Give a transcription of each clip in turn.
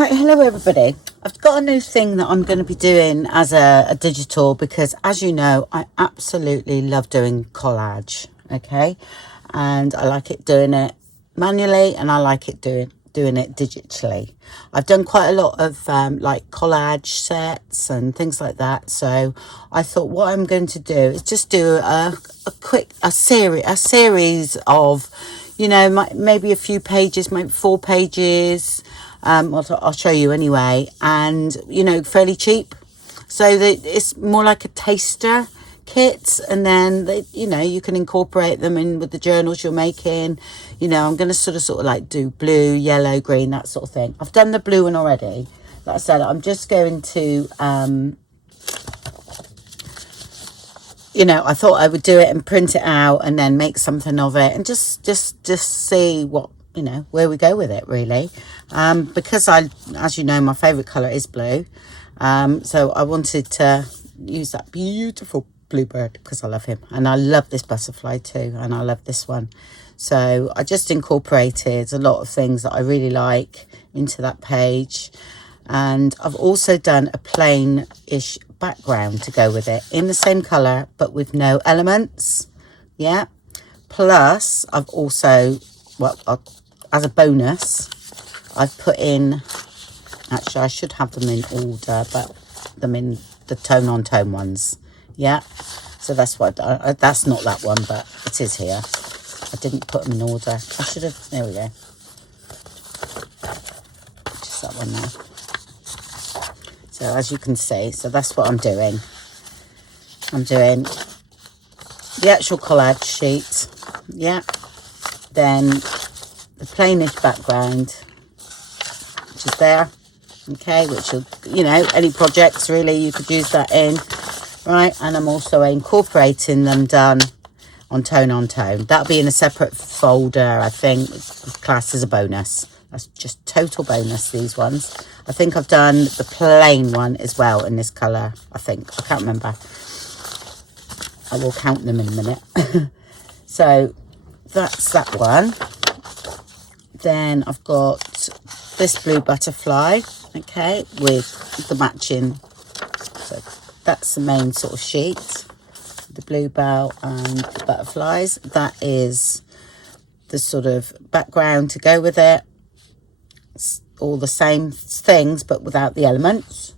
Right, hello everybody. I've got a new thing that I'm going to be doing as a digital, because as you know, I absolutely love doing collage, okay? And I like it doing it manually, and I like it doing it digitally. I've done quite a lot of like collage sets and things like that, so I thought what I'm going to do is just do a series of, you know, maybe a few pages, maybe 4 pages. I'll show you anyway, and you know, fairly cheap, so that it's more like a taster kit, and then you know, you can incorporate them in with the journals you're making. You know, I'm going to sort of like do blue, yellow, green, that sort of thing. I've done the blue one already. Like I said, I'm just going to you know, I thought I would do it and print it out and then make something of it, and just see what, you know, where we go with it, really. Because as you know, my favorite color is blue, so I wanted to use that beautiful bluebird because I love him, and I love this butterfly too, and I love this one. So I just incorporated a lot of things that I really like into that page, and I've also done a plain-ish background to go with it in the same color but with no elements. Yeah, plus I've also, well, as a bonus, I've put in, actually I should have them in order, but them in the tone on tone ones. Yeah, so that's what that's not that one, but it is here. I didn't put them in order. I should have. There we go. Just that one there. So as you can see, so that's what I'm doing. I'm doing the actual collage sheet. Yeah, then the plainish background, which is there, okay, which will, you know, any projects really, you could use that in, right? And I'm also incorporating them done on tone. That'll be in a separate folder, I think, classed as a bonus. That's just total bonus, these ones. I think I've done the plain one as well in this colour, I think. I can't remember. I will count them in a minute. So that's that one. Then I've got this blue butterfly, okay, with the matching. So that's the main sort of sheet, the bluebell and the butterflies. That is the sort of background to go with it. It's all the same things but without the elements.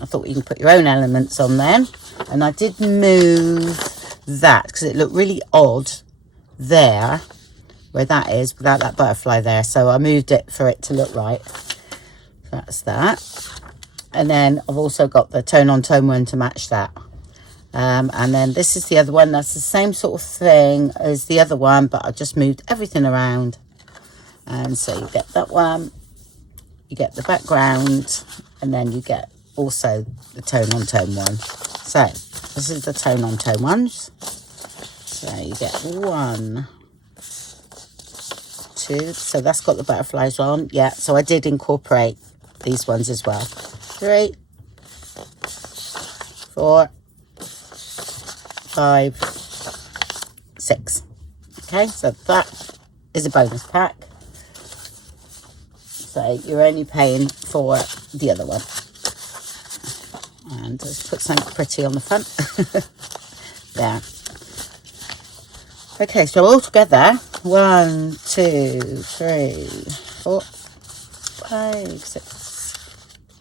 I thought you can put your own elements on then, and I did move that because it looked really odd there where that is without that butterfly there, so I moved it for it to look right. That's that. And then I've also got the tone on tone one to match that, and then this is the other one. That's the same sort of thing as the other one, but I just moved everything around. And so you get that one, you get the background, and then you get also the tone on tone one. So this is the tone on tone ones. So you get 1, 2, so that's got the butterflies on. Yeah, so I did incorporate these ones as well. 3, 4, 5, 6. Okay, so that is a bonus pack. So you're only paying for the other one. And just put something pretty on the front. There. Okay, so all together, 1, 2, 3, 4, 5, 6.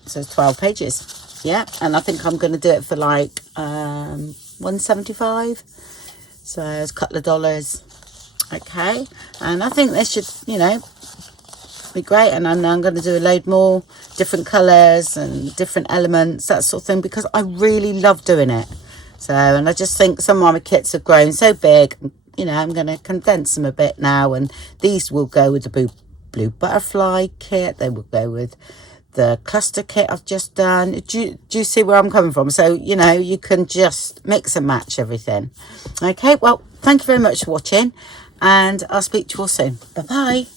So 12 pages. Yeah, and I think I'm going to do it for like $1.75. So it's a couple of dollars. Okay, and I think this should, you know, be great. And I'm going to do a load more different colours and different elements, that sort of thing, because I really love doing it. So, and I just think some of my kits have grown so big, you know, I'm going to condense them a bit now, and these will go with the blue butterfly kit. They will go with the cluster kit I've just done. Do you see where I'm coming from? So, you know, you can just mix and match everything. Okay, well, thank you very much for watching, and I'll speak to you all soon. Bye bye.